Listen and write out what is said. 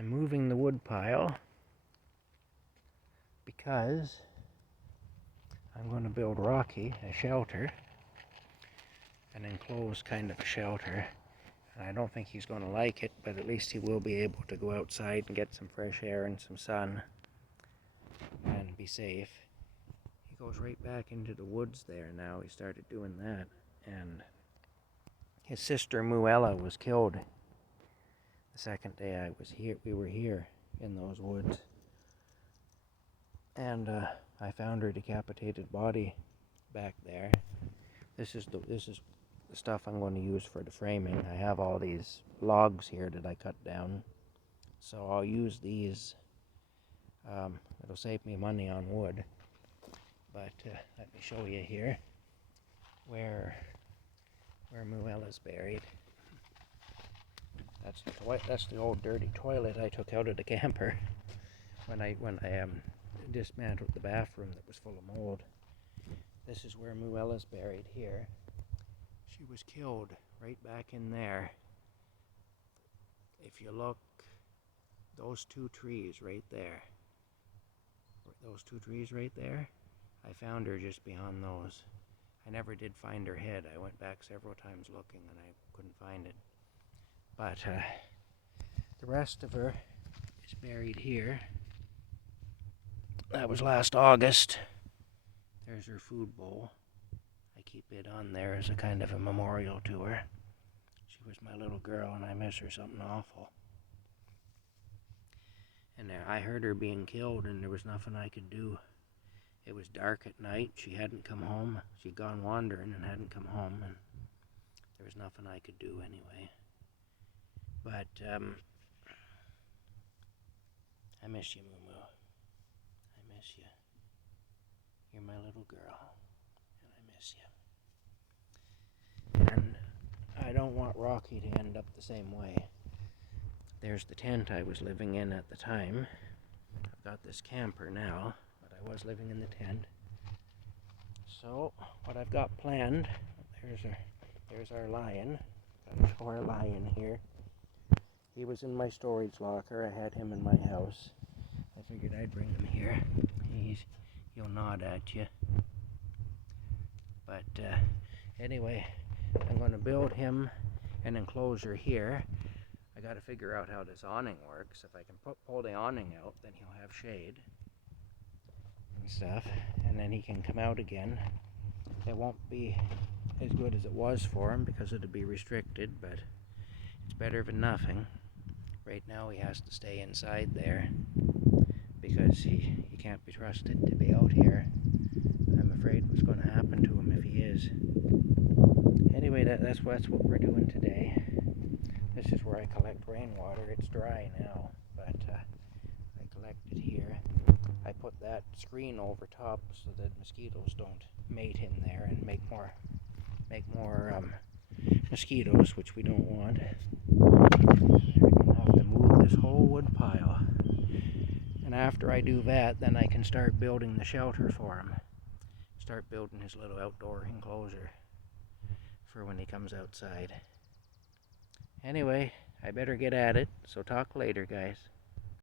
I'm moving the wood pile because I'm going to build Rocky a shelter, an enclosed kind of a shelter. And I don't think he's going to like it, but at least he will be able to go outside and get some fresh air and some sun and be safe. He goes right back into the woods there now. He started doing that. And his sister Muella was killed the second day I was here. We were here in those woods. And I found her decapitated body back there. This is the stuff I'm going to use for the framing. I have all these logs here that I cut down, so I'll use these. It'll save me money on wood. But let me show you here where Muella's buried. That's the old dirty toilet I took out of the camper when I dismantled the bathroom that was full of mold. This is where Muella's buried here. She was killed right back in there. If you look, those two trees right there, I found her just beyond those. I never did find her head. I went back several times looking and I couldn't find it. But the rest of her is buried here. That was last August. There's her food bowl. I keep it on there as a kind of a memorial to her. She was my little girl and I miss her something awful. And I heard her being killed and there was nothing I could do. It was dark at night. She hadn't come home. She'd gone wandering and hadn't come home, and there was nothing I could do anyway. But I miss you, Moo Moo. I miss you. You're my little girl, and I miss you. And I don't want Rocky to end up the same way. There's the tent I was living in at the time. I've got this camper now, but I was living in the tent. So what I've got planned, there's our lion. Got our lion here. He was in my storage locker. I had him in my house. I figured I'd bring him here. He'll nod at you. But anyway, I'm going to build him an enclosure here. I got to figure out how this awning works. If I can pull the awning out, then he'll have shade and stuff, and then he can come out again. It won't be as good as it was for him because it'll be restricted, but it's better than nothing. Right now he has to stay inside there because he can't be trusted to be out here. I'm afraid what's going to happen to him if he is. Anyway, that's what we're doing today. This is where I collect rainwater. It's dry now, but I collect it here. I put that screen over top so that mosquitoes don't mate in there and make more mosquitoes, which we don't want. I'm going to have to move this whole wood pile. And after I do that, then I can start building the shelter for him. Start building his little outdoor enclosure for when he comes outside. Anyway, I better get at it, so talk later, guys.